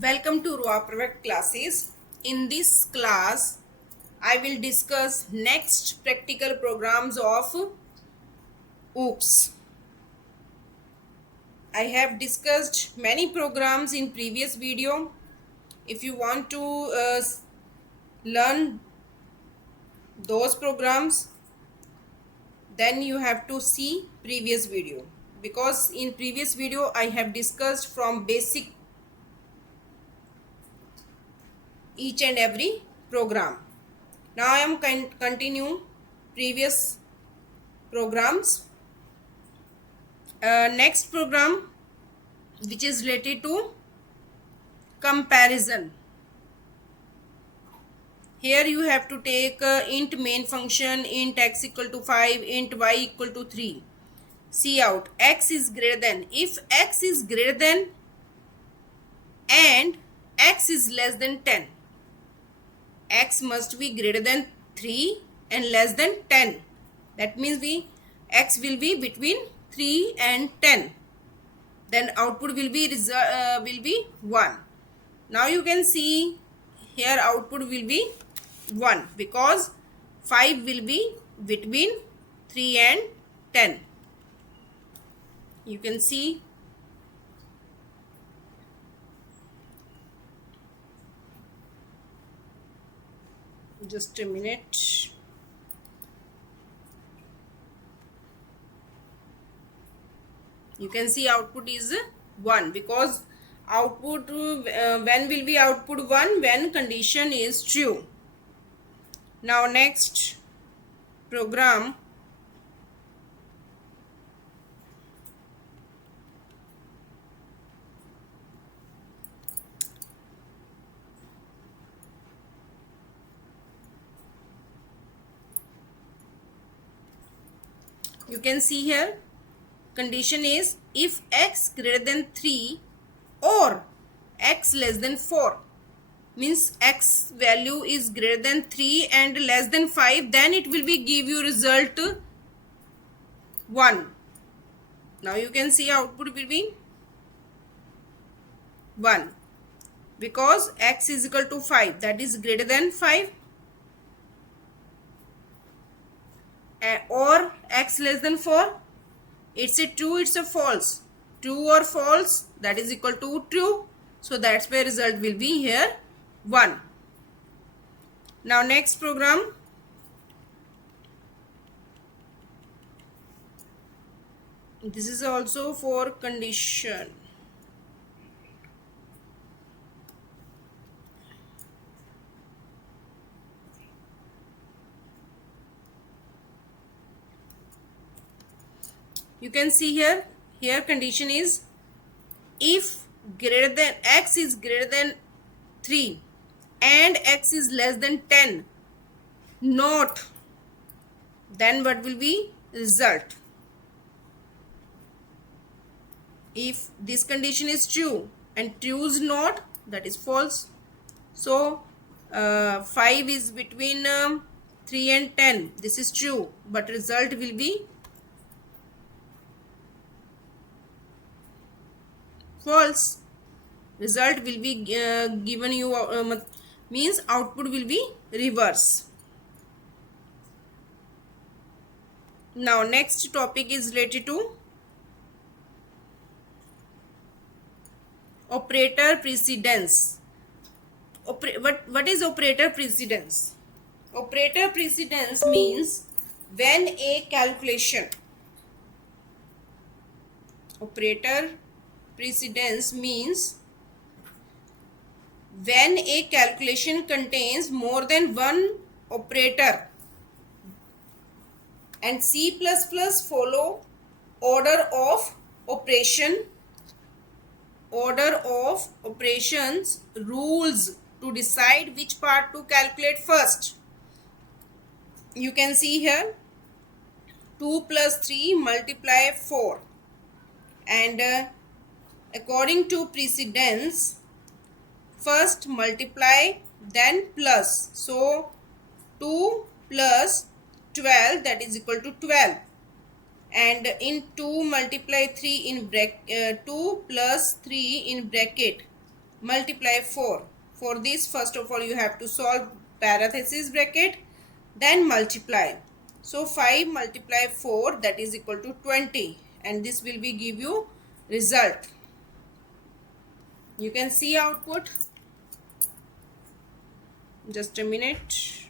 Welcome to Raw Perfect classes. In this class, I will discuss next practical programs of OOPS. I have discussed many programs in previous video. If you want to learn those programs, then you have to see previous video, because in previous video I have discussed from basic each and every program. Now I am continue previous programs. Next program, which is related to comparison. Here you have to take int main function, int x equal to 5, int y equal to 3. See out, x is greater than, if x is greater than and x is less than 10, x must be greater than 3 and less than 10. That means x will be between 3 and 10. Then output will be 1. Now you can see here output will be 1 because 5 will be between 3 and 10. You can see just a minute. You can see output is 1 because output when will be output 1? When condition is true. Now next program, you can see here condition is if x greater than 3 or x less than 4, means x value is greater than 3 and less than 5, then it will be give you result 1. Now you can see output will be 1 because x is equal to 5, that is greater than 5, or x less than 4, it's a true, it's a false, true or false, that is equal to true, so that's why result will be here 1. Now next program, this is also for condition. You can see here condition is if greater than x is greater than 3 and x is less than 10, not, then what will be result? If this condition is true and true is not, that is false. So 5 is between 3 and 10, this is true, but result will be false. Result will be given you means output will be reverse. Now next topic is related to operator precedence. What is operator precedence? Operator precedence means when a calculation, operator precedence means when a calculation contains more than one operator and C++ follow order of operations rules to decide which part to calculate first. You can see here 2 plus 3 multiply 4, and according to precedence first multiply then plus, so 2 plus 12, that is equal to 12, and in 2 multiply 3 in bracket 2 plus 3 in bracket multiply 4. For this, first of all, you have to solve parenthesis bracket, then multiply. So 5 multiply 4, that is equal to 20, and this will be give you result. You can see output. Just a minute.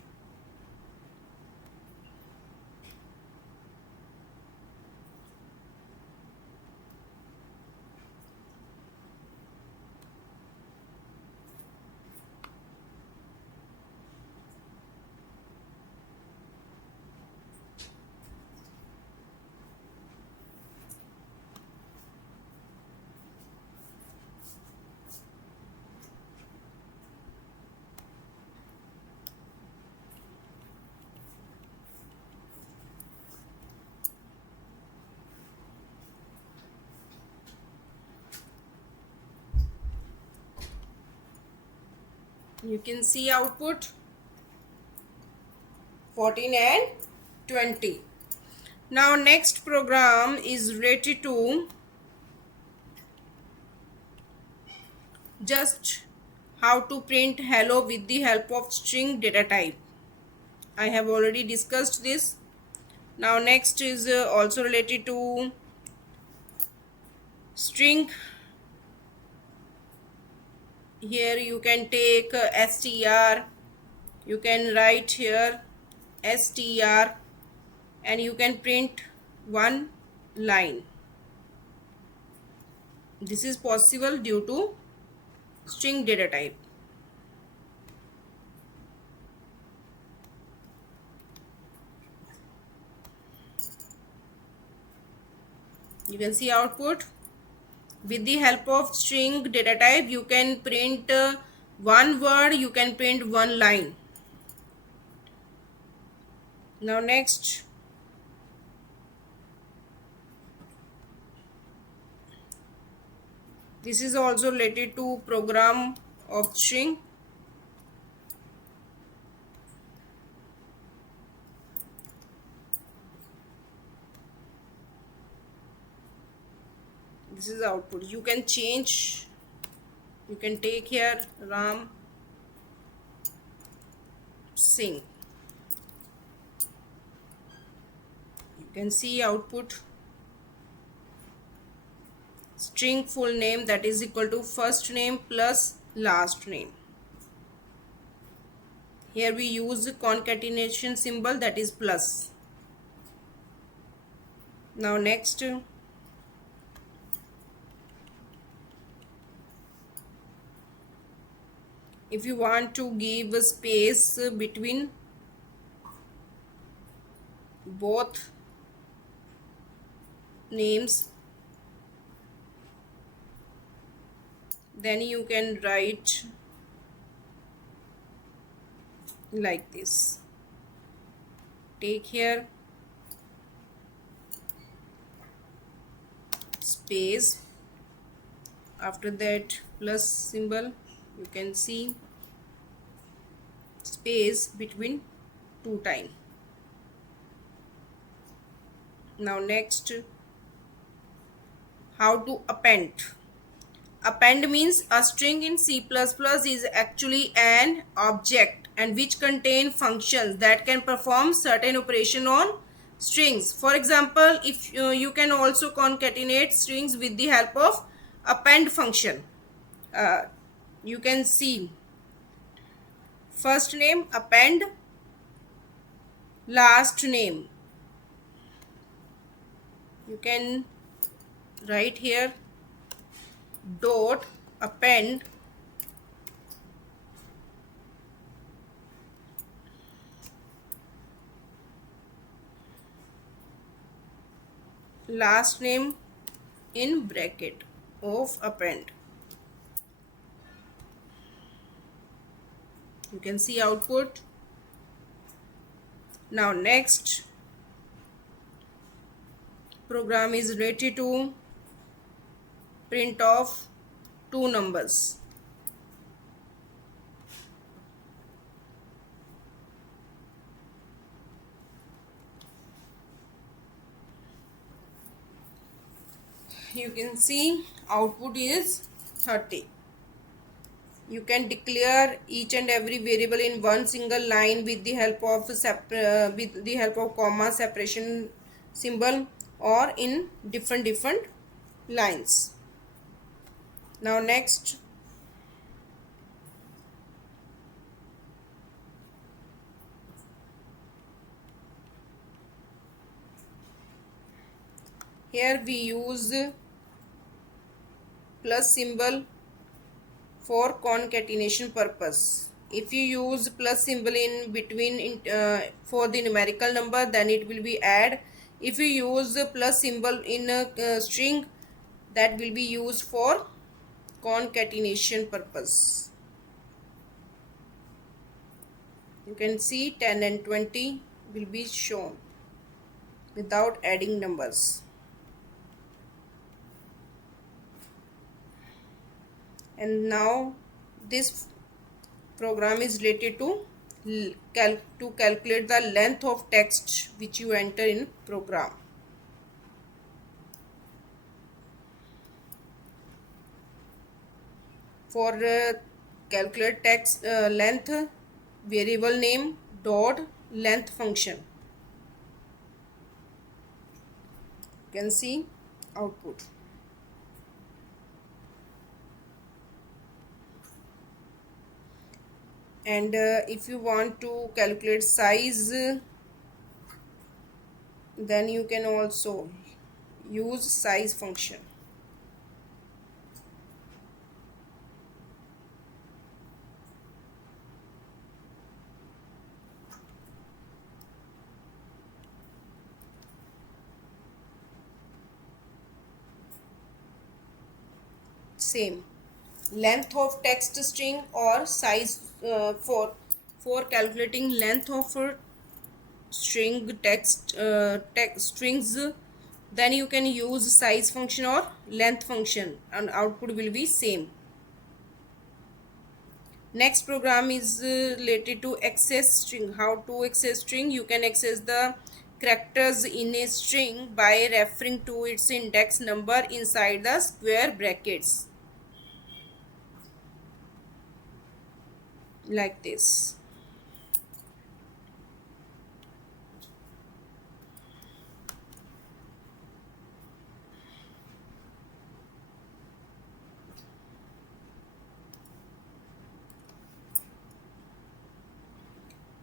You can see output 14 and 20. Now next program is related to just how to print hello with the help of string data type. I have already discussed this. Now next is also related to string. Here you can take str, you can write here str, and you can print one line. This is possible due to string data type. You can see output. With the help of string data type, you can print one word, you can print one line. Now next, this is also related to program of string. This is output. You can change, you can take here Ram Singh. You can see output. String full name, that is equal to first name plus last name. Here we use concatenation symbol, that is plus. Now next, if you want to give a space between both names, then you can write like this. Take here space, after that plus symbol, you can see space between two times. Now next, how to append. Append means a string in C++ is actually an object and which contain functions that can perform certain operation on strings. For example, if you can also concatenate strings with the help of append function. You can see first name append last name. You can write here dot append last name in bracket of append. You can see output. Now next program is related to print of two numbers. You can see output is 30. You can declare each and every variable in one single line with the help of comma separation symbol, or in different lines. Now next, here we use plus symbol for concatenation purpose. If you use plus symbol in between for the numerical number, then it will be add. If you use plus symbol in a string, that will be used for concatenation purpose. You can see 10 and 20 will be shown without adding numbers. And now this program is related to calculate the length of text which you enter in program. For calculate text length, variable name dot length function. You can see output. And if you want to calculate size, then you can also use size function. Same length of text string or size for calculating length of string text strings, then you can use size function or length function and output will be same. Next program is related to access string. How to access string? You can access the characters in a string by referring to its index number inside the square brackets, like this.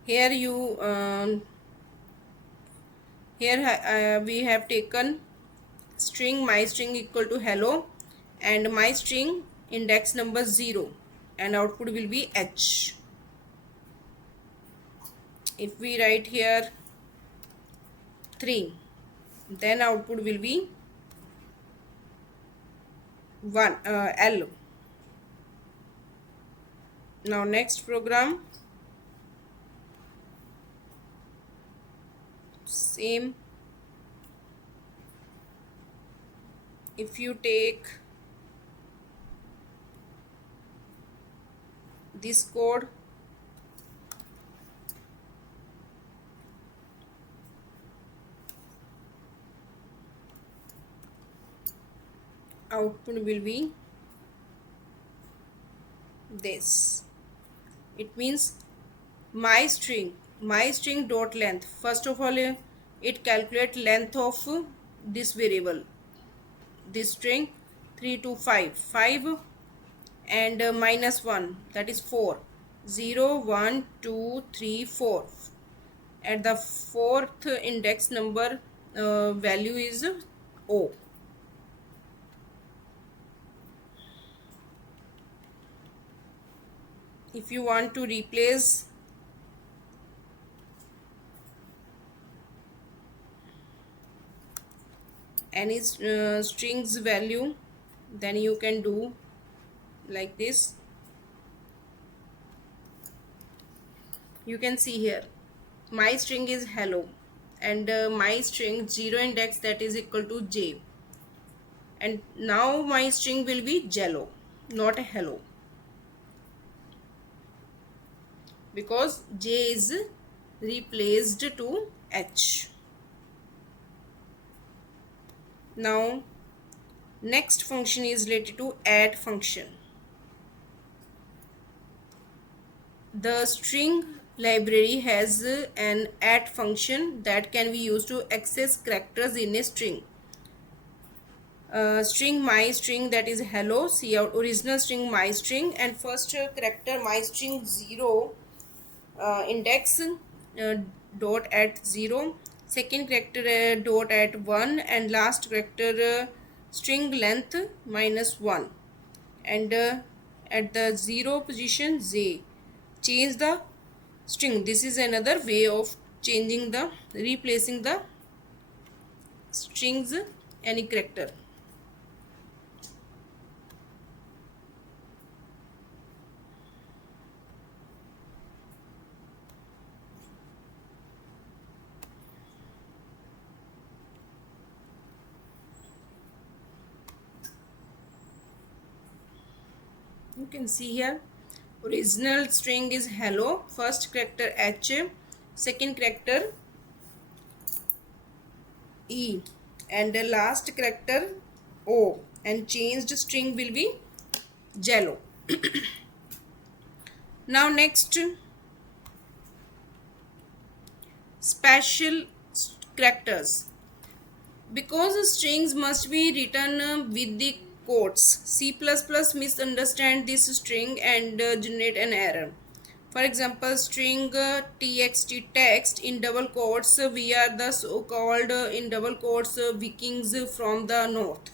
Here we have taken string my string equal to hello and my string index number 0, and output will be h. If we write here 3, then output will be 1 L. Now next program, same. If you take this code, output will be this. It means my string dot length. First of all, it calculate length of this variable, this string 3 to 5 and -1, that is 4. 0 1 2 3 4. At the fourth index number value is O. If you want to replace any strings value, then you can do like this. You can see here my string is hello and my string 0 index, that is equal to j, and now my string will be jello, not hello, because j is replaced to h. Now next function is related to add function. The string library has an at function that can be used to access characters in a string. String my string, that is hello, see out original string my string, and first character my string 0, index dot at 0, second character dot at 1, and last character string length -1, and at the 0 position z. Change the string. This is another way of changing the replacing the strings any character. You can see here original string is hello, first character h, second character e, and the last character o, and changed string will be jello. Now next, special characters. Because strings must be written with the quotes, C++ misunderstand this string and generate an error. For example, string txt text in double quotes, we are the so-called in double quotes Vikings from the north.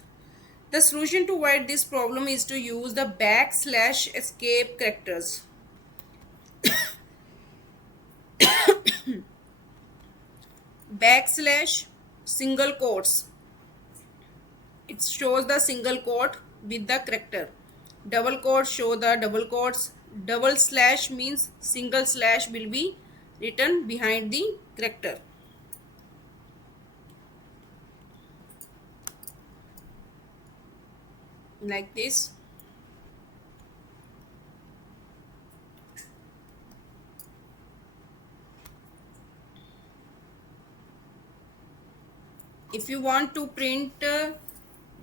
The solution to avoid this problem is to use the backslash escape characters. Backslash single quotes, it shows the single quote with the character. Double quotes show the double quotes. Double slash means single slash will be written behind the character. Like this. If you want to print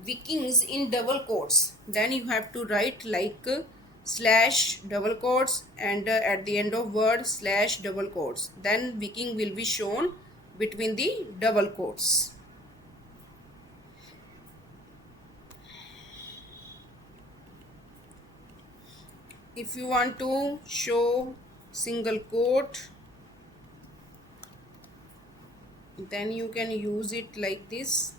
Vikings in double quotes, then you have to write like slash double quotes and at the end of word slash double quotes. Then Viking will be shown between the double quotes. If you want to show single quote, then you can use it like this.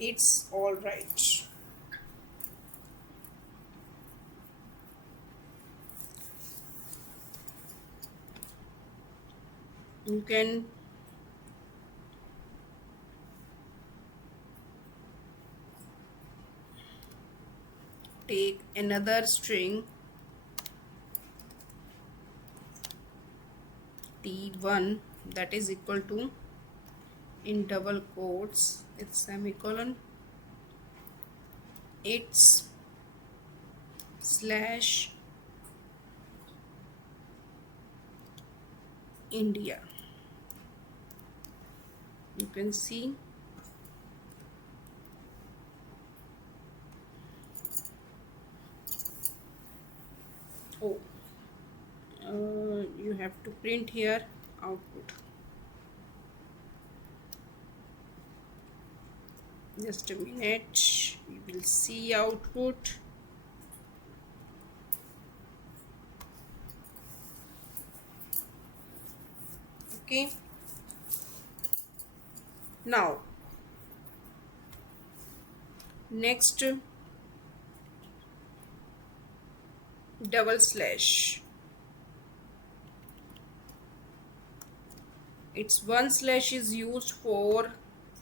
It's all right. You can take another string t1, that is equal to, in double quotes it's semicolon, it's slash India. You can see oh, you have to print here output. Just a minute, we will see output. Okay, now next, double slash, it's one slash is used for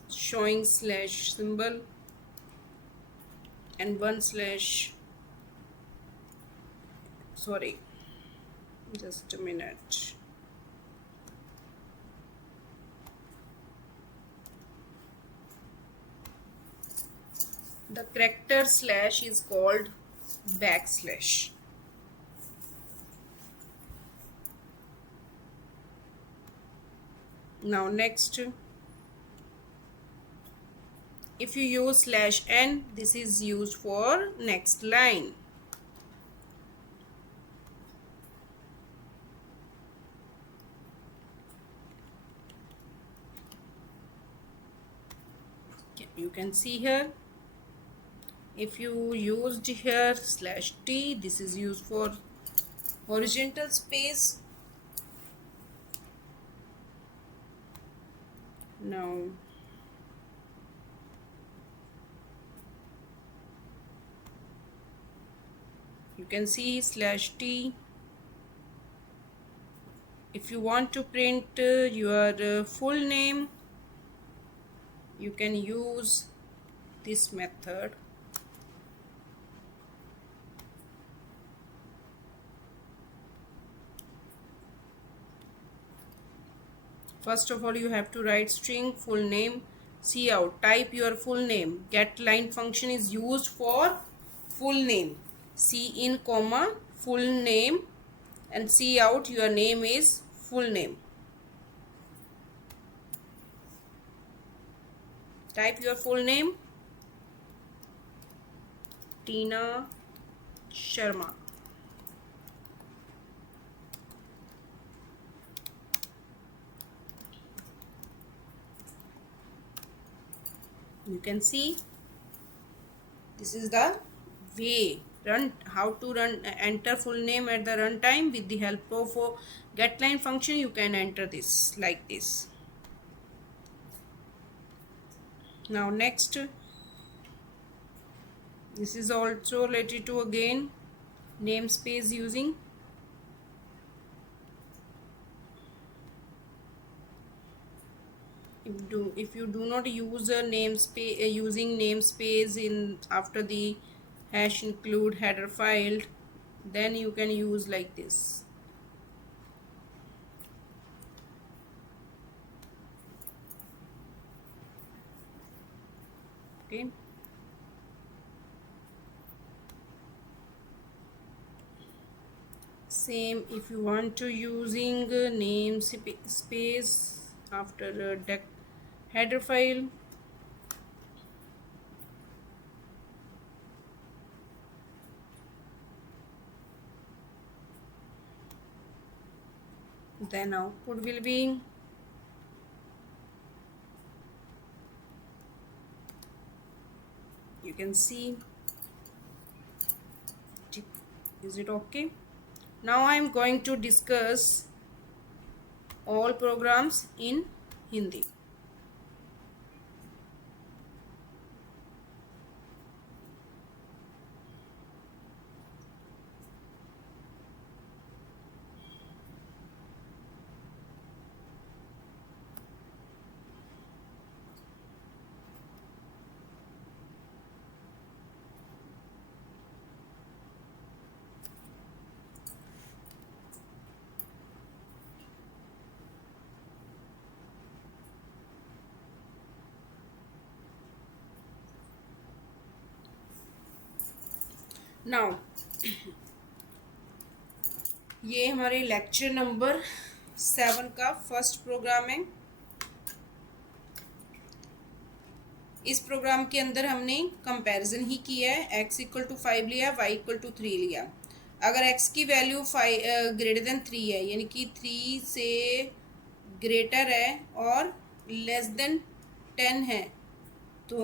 showing slash symbol and one slash, sorry, just a minute, the character slash is called backslash. Now next, If you use /n, this is used for next line. You can see here, if you used here /t, this is used for horizontal space. Now you can see /t. If you want to print your full name, you can use this method. First of all, you have to write string full name cout. Type your full name. Get line function is used for full name. cin comma full name, and cout your name is full name. Type your full name, Tina Sharma. You can see this is the way how to enter full name at the runtime. With the help of getLine function, you can enter this like this. Now next, this is also related to again namespace using. If you do not use a namespace using namespace in after the hash include header file, then you can use like this. Okay. Same if you want to using namespace after header file. Then output will be you can see. Is it okay? Now I am going to discuss all programs in Hindi. Now ये हमारे lecture number 7 का first programme है। इस programme के अंदर हमने comparison ही किया है। x इक्वल टू 5 लिया, y इक्वल टू 3 लिया। अगर x की वैल्यू 5 ग्रेटर देन 3 है, यानी कि 3 से ग्रेटर है और लेस देन 10 है, तो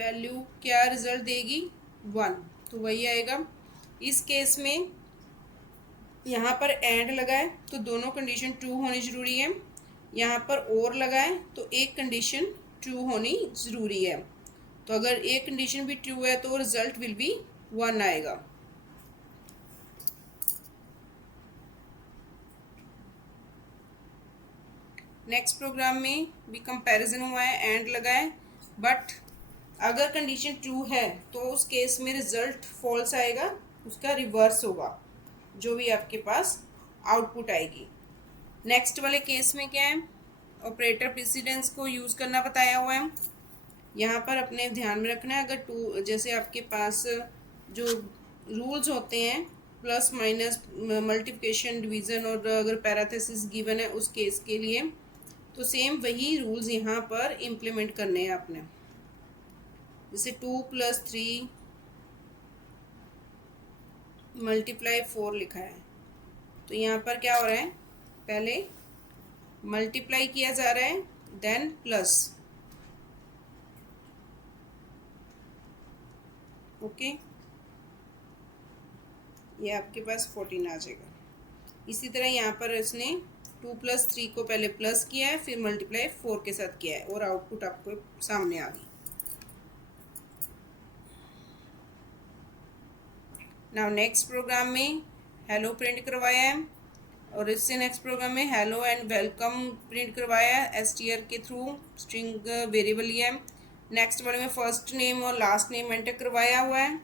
वैल्यू क्या रिजल्ट देगी? 1। तो वही आएगा। इस केस में यहाँ पर एंड लगाए तो दोनों कंडीशन ट्रू होनी ज़रूरी है। यहाँ पर और लगाए तो एक कंडीशन ट्रू होनी ज़रूरी है। तो अगर एक कंडीशन भी ट्रू है तो रिजल्ट विल बी 1 आएगा। नेक्स्ट प्रोग्राम में भी कंपैरिजन हुआ है, एंड लगाए, बट अगर कंडीशन ट्रू है तो उस केस में रिजल्ट फॉल्स आएगा, उसका रिवर्स होगा, जो भी आपके पास आउटपुट आएगी। नेक्स्ट वाले केस में क्या है? ऑपरेटर प्रेसिडेंस को यूज़ करना बताया हुआ है। यहाँ पर अपने ध्यान में रखना है, अगर जैसे आपके पास जो रूल्स होते हैं प्लस माइनस मल्टीप्लिकेशन डिवीज़न और अगर पैराथेसिस गिवन है उस केस के लिए, तो सेम वही रूल्स यहाँ पर इम्प्लीमेंट करने हैं आपने। जैसे 2 + 3 × 4 लिखा है, तो यहाँ पर क्या हो रहा है, पहले मल्टीप्लाई किया जा रहा है देन प्लस। ओके, ये आपके पास 14 आ जाएगा। इसी तरह यहाँ पर इसने 2 + 3 को पहले प्लस किया है, फिर मल्टीप्लाई 4 के साथ किया है, और आउटपुट आपको सामने आ गई। नाउ नेक्स्ट प्रोग्राम में हेलो प्रिंट करवाया है, और इससे नेक्स्ट प्रोग्राम में हेलो एंड वेलकम प्रिंट करवाया है str के थ्रू, स्ट्रिंग वेरिएबल लिया है। नेक्स्ट वाले में फर्स्ट नेम और लास्ट नेम एंटर करवाया हुआ है,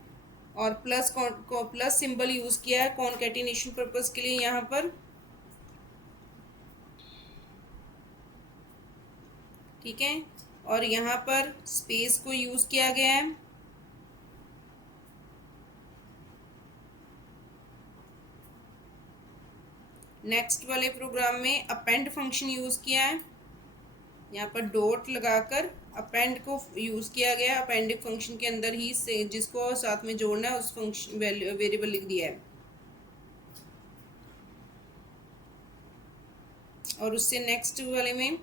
और प्लस को प्लस सिंबल यूज़ किया है कॉन्कैटिनेशन पर्पस के लिए यहाँ पर। ठीक है, और यहाँ पर स्पेस को यूज़ किया गया है। नेक्स्ट वाले प्रोग्राम में अपेंड फंक्शन यूज़ किया है, यहाँ पर डॉट लगाकर अपेंड को यूज़ किया गया। अपेंडिंग फंक्शन के अंदर ही से जिसको साथ में जोड़ना है उस फंक्शन वेरिएबल लिख दिया है, और उससे नेक्स्ट वाले में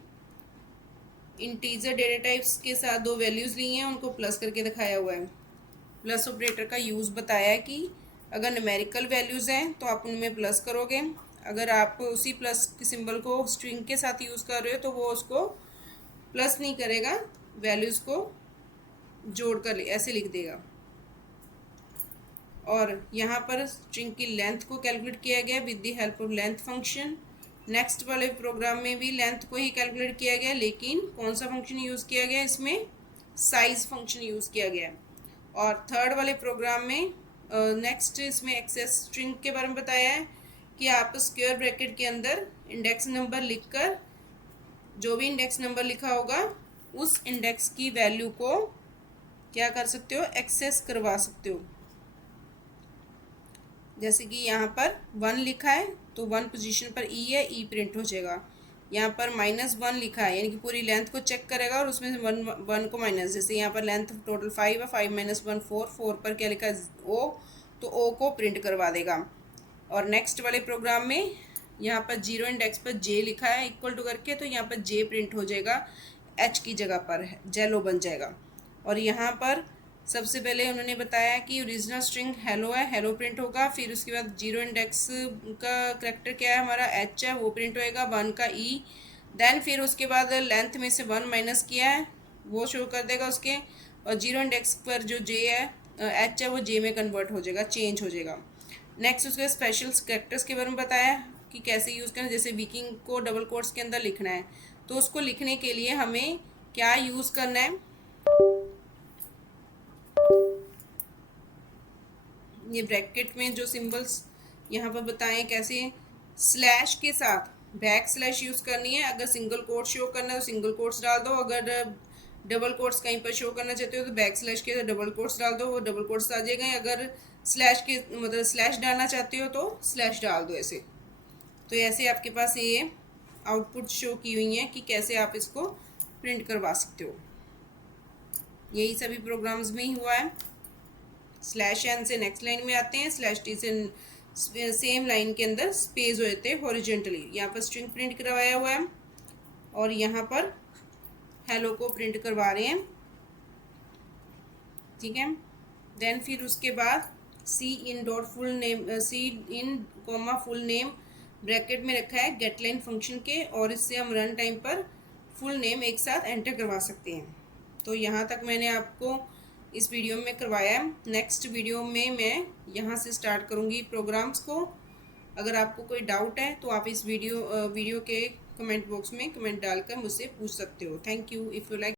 इंटीजर डेटा टाइप्स के साथ 2 वैल्यूज़ ली हैं, उनको प्लस करके दिखाया हुआ है। प्लस ऑपरेटर का यूज़ बताया है कि अगर न्यूमेरिकल वैल्यूज़ हैं तो आप उनमें प्लस करोगे, अगर आप उसी प्लस के सिंबल को स्ट्रिंग के साथ यूज़ कर रहे हो तो वो उसको प्लस नहीं करेगा, वैल्यूज़ को जोड़ कर ऐसे लिख देगा। और यहाँ पर स्ट्रिंग की लेंथ को कैलकुलेट किया गया with the help of length function. Next वाले प्रोग्राम में भी लेंथ को ही कैलकुलेट किया गया, लेकिन कौन सा फंक्शन यूज़ किया गया, इसमें साइज फंक्शन यूज़ किया गया। और थर्ड वाले प्रोग्राम में नेक्स्ट इसमें एक्सेस स्ट्रिंग के बारे में बताया है कि आप स्क्वायर ब्रैकेट के अंदर इंडेक्स नंबर लिखकर जो भी इंडेक्स नंबर लिखा होगा उस इंडेक्स की वैल्यू को क्या कर सकते हो, एक्सेस करवा सकते हो। जैसे कि यहाँ पर 1 लिखा है तो 1 पोजीशन पर ई है, ई प्रिंट हो जाएगा। यहाँ पर -1 लिखा है, यानी कि पूरी लेंथ को चेक करेगा और उसमें से 1 को माइनस, जैसे यहाँ पर लेंथ टोटल 5 है, 5 - 1 4, 4 पर क्या लिखा है ओ, तो ओ को प्रिंट करवा देगा। और नेक्स्ट वाले प्रोग्राम में यहाँ पर 0 इंडेक्स पर जे लिखा है इक्वल टू करके, तो यहाँ पर जे प्रिंट हो जाएगा, एच की जगह पर जेलो बन जाएगा। और यहाँ पर सबसे पहले उन्होंने बताया कि ओरिजिनल स्ट्रिंग हेलो है, हेलो प्रिंट होगा, फिर उसके बाद 0 इंडेक्स का करैक्टर क्या है हमारा एच है, वो प्रिंट होएगा, 1 का ई, देन फिर उसके बाद लेंथ में से 1 माइनस किया है वो शो कर देगा उसके, और 0 इंडेक्स पर जो जे है एच है वो जे में कन्वर्ट हो जाएगा, चेंज हो जाएगा। नेक्स्ट उसके स्पेशल कैरेक्टर्स के बारे में बताया कि कैसे यूज़ करना, जैसे वीकिंग को डबल कोट्स के अंदर लिखना है तो उसको लिखने के लिए हमें क्या यूज़ करना है, ये ब्रैकेट में जो सिंबल्स यहाँ पर बताएं कैसे स्लैश के साथ बैक स्लैश यूज़ करनी है, अगर सिंगल कोट शो करना है तो सिंगल कोट्स डाल दो, अगर डबल कोट्स कहीं पर शो करना चाहते हो तो बैक स्लैश के साथ डबल कोट्स डाल दो, वो डबल कोट्स आ जाएगा, अगर स्लैश के मतलब स्लैश डालना चाहते हो तो स्लैश डाल दो ऐसे। तो ऐसे आपके पास ये आउटपुट शो की हुई है कि कैसे आप इसको प्रिंट करवा सकते हो। यही सभी प्रोग्राम्स में ही हुआ है। स्लैश एन से नेक्स्ट लाइन में आते हैं, स्लैश टी से सेम लाइन के अंदर स्पेस हो जाते हैं हॉरिजॉन्टली। यहाँ पर स्ट्रिंग प्रिंट करवाया हुआ है और यहाँ पर हेलो को प्रिंट करवा रहे हैं। ठीक है, देन फिर उसके बाद cin dot full name, cin comma full name bracket में रखा है गेट लाइन फंक्शन के, और इससे हम रन टाइम पर फुल नेम एक साथ एंटर करवा सकते हैं। तो यहाँ तक मैंने आपको इस वीडियो में करवाया है। नेक्स्ट वीडियो में मैं यहाँ से स्टार्ट करूँगी प्रोग्राम्स को। अगर आपको कोई डाउट है तो आप इस वीडियो के कमेंट बॉक्स में कमेंट डालकर मुझसे पूछ सकते हो। Thank you. If you like